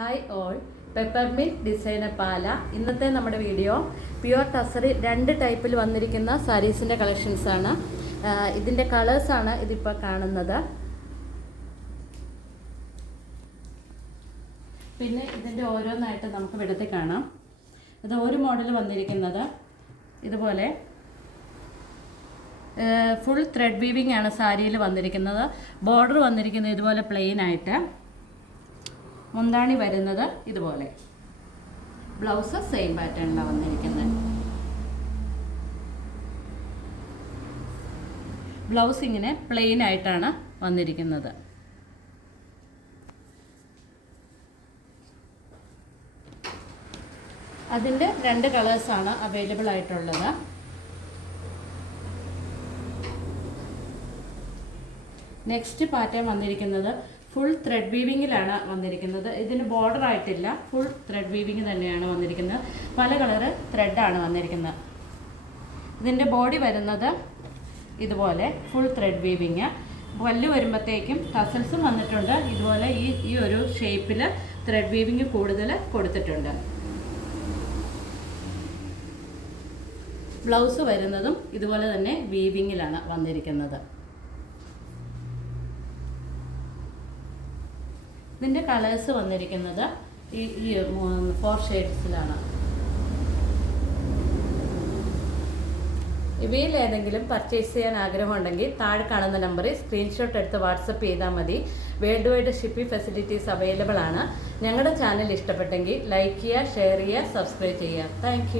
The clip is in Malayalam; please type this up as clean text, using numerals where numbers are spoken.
ഹായ് ഓൾ, പെപ്പർമിൻറ്റ് ഡിസൈനർ പാല. ഇന്നത്തെ നമ്മുടെ വീഡിയോ പ്യുവർ ടസറി 2 ടൈപ്പിൽ വന്നിരിക്കുന്ന സാരീസിൻ്റെ കളക്ഷൻസാണ്. ഇതിൻ്റെ കളേഴ്സാണ് ഇതിപ്പോൾ കാണുന്നത്. പിന്നെ ഇതിൻ്റെ ഓരോന്നായിട്ട് നമുക്ക് വിടത്തി കാണാം. ഇത് ഒരു മോഡൽ വന്നിരിക്കുന്നത് ഇതുപോലെ ഫുൾ ത്രെഡ് വീവിംഗ് ആണ് സാരിയിൽ വന്നിരിക്കുന്നത്. ബോർഡർ വന്നിരിക്കുന്നത് ഇതുപോലെ പ്ലെയിൻ ആയിട്ട്, മുന്താണി വരുന്നത് ഇതുപോലെ, ബ്ലൗസ് സെയിം പാറ്റേണിലാണ് വന്നിരിക്കുന്നത്. ബ്ലൗസ് ഇങ്ങനെ പ്ലെയിൻ ആയിട്ടാണ് വന്നിരിക്കുന്നത്. അതിൻ്റെ 2 കളേഴ്സാണ് അവൈലബിൾ ആയിട്ടുള്ളത്. നെക്സ്റ്റ് പാറ്റേൺ വന്നിരിക്കുന്നത് ഫുൾ ത്രെഡ് വീവിങ്ങിലാണ് വന്നിരിക്കുന്നത്. ഇതിന് ബോർഡർ ആയിട്ടില്ല, ഫുൾ ത്രെഡ് വീവിങ് തന്നെയാണ് വന്നിരിക്കുന്നത്. പല കളറ് ത്രെഡാണ് വന്നിരിക്കുന്നത്. ഇതിൻ്റെ ബോഡി വരുന്നത് ഇതുപോലെ ഫുൾ ത്രെഡ് വീവിങ്. പല്ല് വരുമ്പോഴത്തേക്കും ടസൽസും വന്നിട്ടുണ്ട്. ഇതുപോലെ ഈ ഒരു ഷേപ്പിൽ ത്രെഡ് വീവിങ് കൂടുതൽ കൊടുത്തിട്ടുണ്ട്. ബ്ലൗസ് വരുന്നതും ഇതുപോലെ തന്നെ വീവിങ്ങിലാണ് വന്നിരിക്കുന്നത്. ഇതിൻ്റെ കളേഴ്സ് വന്നിരിക്കുന്നത് ഈ 4 ഷെയ്ഡ്സിലാണ്. ഇവയിൽ ഏതെങ്കിലും പർച്ചേസ് ചെയ്യാൻ ആഗ്രഹമുണ്ടെങ്കിൽ താഴെ കാണുന്ന നമ്പറിൽ സ്ക്രീൻഷോട്ട് എടുത്ത് വാട്സപ്പ് ചെയ്താൽ മതി. World wide shipping facilities available ആണ്. ഞങ്ങളുടെ ചാനൽ ഇഷ്ടപ്പെട്ടെങ്കിൽ ലൈക്ക് ചെയ്യുക, ഷെയർ ചെയ്യുക, സബ്സ്ക്രൈബ് ചെയ്യുക. താങ്ക്